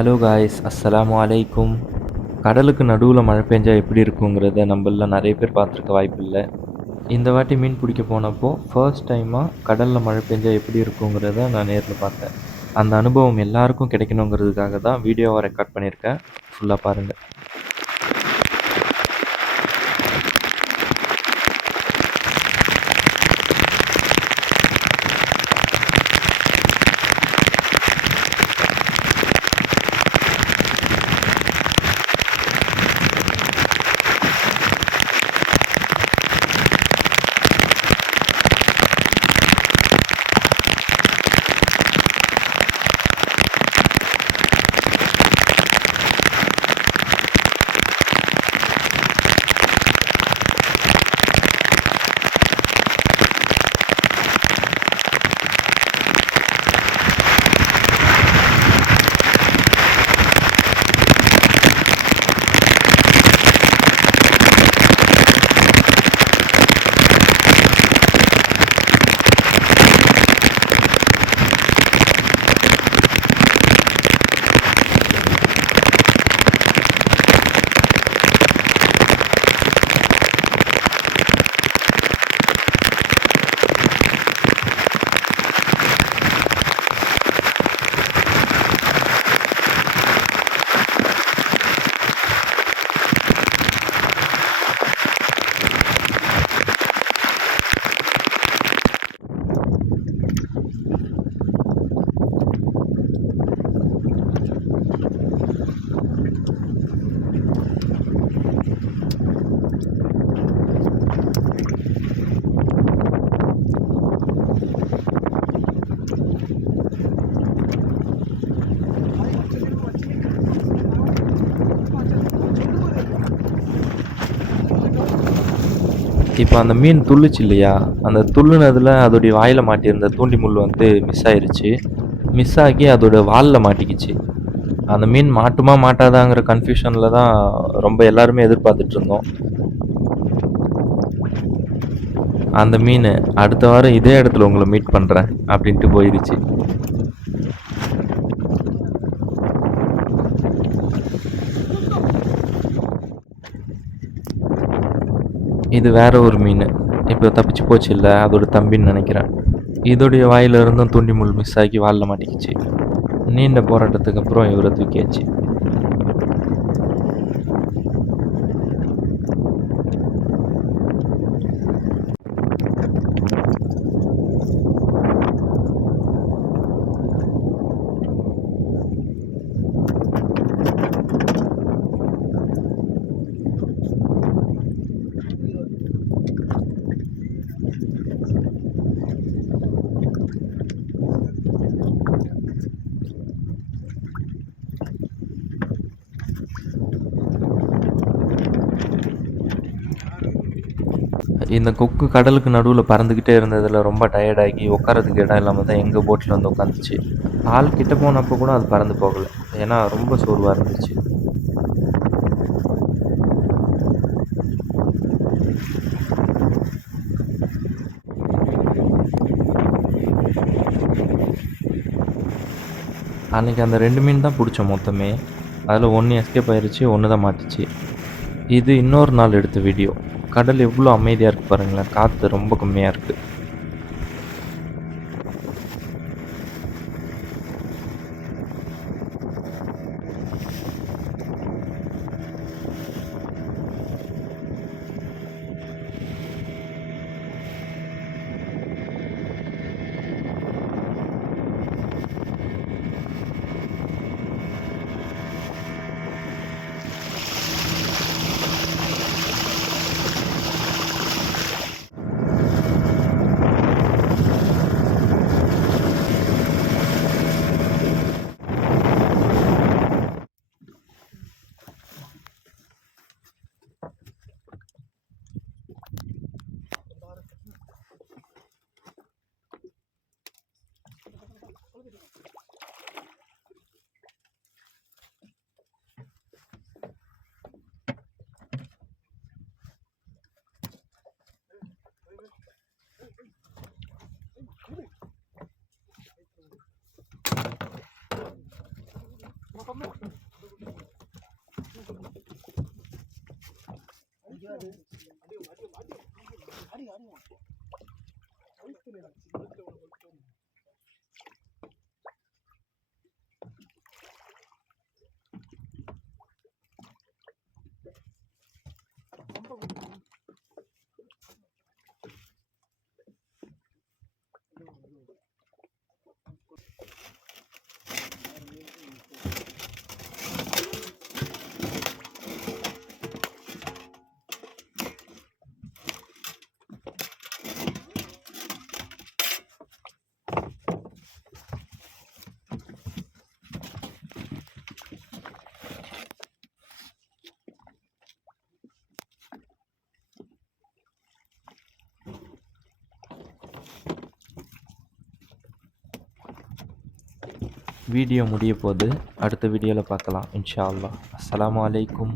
Hello guys, அஸ்ஸலாமு அலைக்கும். கடலுக்கு நடுவில் மழை பெஞ்சா எப்படி இருக்குங்கிறத நம்மள நிறைய பேர் பார்த்துருக்க வாய்ப்பில்லை. இந்த வாட்டி மீன் பிடிக்க போனப்போ ஃபர்ஸ்ட் டைமாக கடலில் மழை பெஞ்சா எப்படி இருக்குங்கிறத நான் நேரில் பார்த்தேன். அந்த அனுபவம் எல்லாருக்கும் கிடைக்கணுங்கிறதுக்காக தான் வீடியோவை ரெக்கார்ட் பண்ணியிருக்கேன். ஃபுல்லாக பாருங்கள். இப்போ அந்த மீன் துள்ளுச்சு இல்லையா, அந்த துள்ளுனதில் அதோடைய வாயில் மாட்டியிருந்த தூண்டி முள் வந்து மிஸ் ஆயிருச்சு. மிஸ் ஆகி அதோட வாலில் மாட்டிக்கிச்சு. அந்த மீன் மாட்டுமா மாட்டாதாங்கிற கன்ஃபியூஷனில் தான் ரொம்ப எல்லாருமே எதிர்பார்த்துட்டு இருந்தோம். அந்த மீன் அடுத்த வாரம் இதே இடத்துல உங்களை மீட் பண்ணுறேன் அப்படின்ட்டு போயிடுச்சு. இது வேற ஒரு மீன். இப்போ தப்பிச்சு போச்சு இல்லை, அதோட தம்பின்னு நினைக்கிறேன். இதோடைய வாயிலிருந்தும் தூண்டி முள் மிஸ் ஆகி வாலில் மாட்டிக்கிச்சு. நீண்ட போராட்டத்துக்கு அப்புறம் இவரை தூக்கியாச்சு. இந்த கொக்கு கடலுக்கு நடுவில் பறந்துக்கிட்டே இருந்ததில் ரொம்ப டயர்டாகி உட்காரதுக்கு இடம் இல்லாமல் தான் எங்கள் போட்டில் வந்து உட்காந்துச்சு. ஆள் கிட்ட போனப்போ கூட அது பறந்து போகலை, ஏன்னா ரொம்ப சோர்வாக இருந்துச்சு. அன்றைக்கி அந்த 2 மீன் தான் பிடிச்சோம் மொத்தமே. அதில் 1 எஸ்கேப் ஆயிடுச்சு, 1 தான் மாட்டுச்சு. இது இன்னொரு நாள் எடுத்த வீடியோ. கடல் எவ்வளோ அமைதியாக இருக்குது பாருங்களேன், காற்று ரொம்ப கம்மியாக இருக்குது. Vamos. வீடியோ முடிய போகுது. அடுத்த வீடியோவில் பார்க்கலாம் இன்ஷா அல்லாஹ். அஸ்ஸலாமு அலைக்கும்.